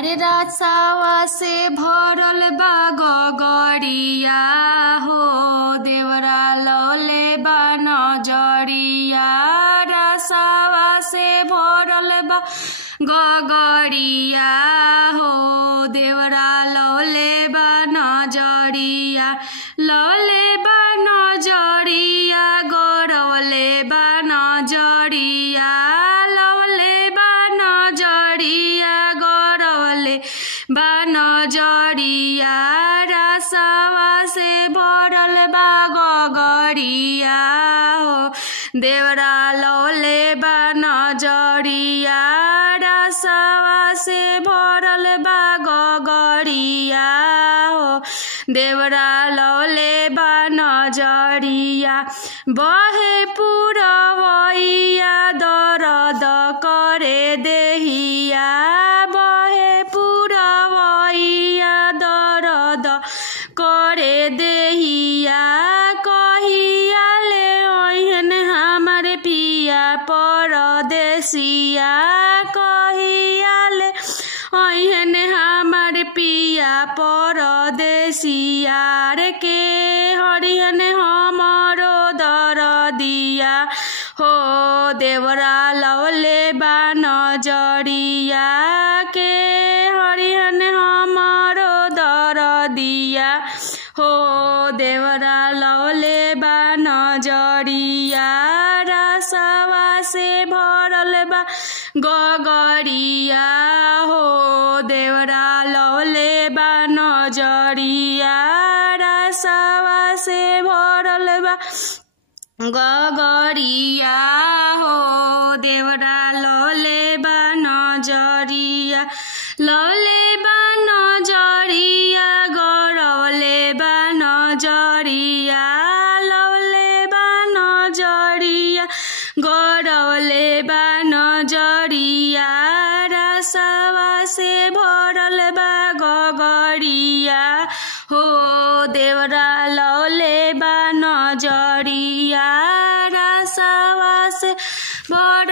अरे रसावा से भरल बा गगरिया हो देवरा लौले बा नजरिया। रसावा से भरल बा गगरिया हो देवरा लौले बा नजरिया। लौले बा नजरिया गरौले बा नजरिया। लौले बा नजरिया गरौले बा नजरिया। रसावा से भरल बा गगरिया हो देवरा लौले बा नजरिया। रसावा से भरल बा गगरिया हो देवरा लौले बा नजरिया। बहे पुरवैया दरद करे देहिया। बहे पुरवैया दरद करे देहिया। कहिया ले ओहन हमर पिया परदेसिया। कहिया ले ओहन हमर पिया परदेसिया। रे के हरिहन हमरो दरदिया हो देवरा लौले बा नजरिया। के हरिहन हमरो दरदिया हो देवरा लौले बा नजरिया। रसवा से भरल बा गगरिया हो देवरा लौले बा नजरिया। रसवा से भरल बा गगरिया हो देवरा लौले बा नजरिया। लौले बा नजरिया गरौले बा नजरिया। लौले बा नजरिया गरौले बा नजरिया। रसवा से भरल बा गगरिया हो देवरा लौले बा नजरिया। रसवा से भरल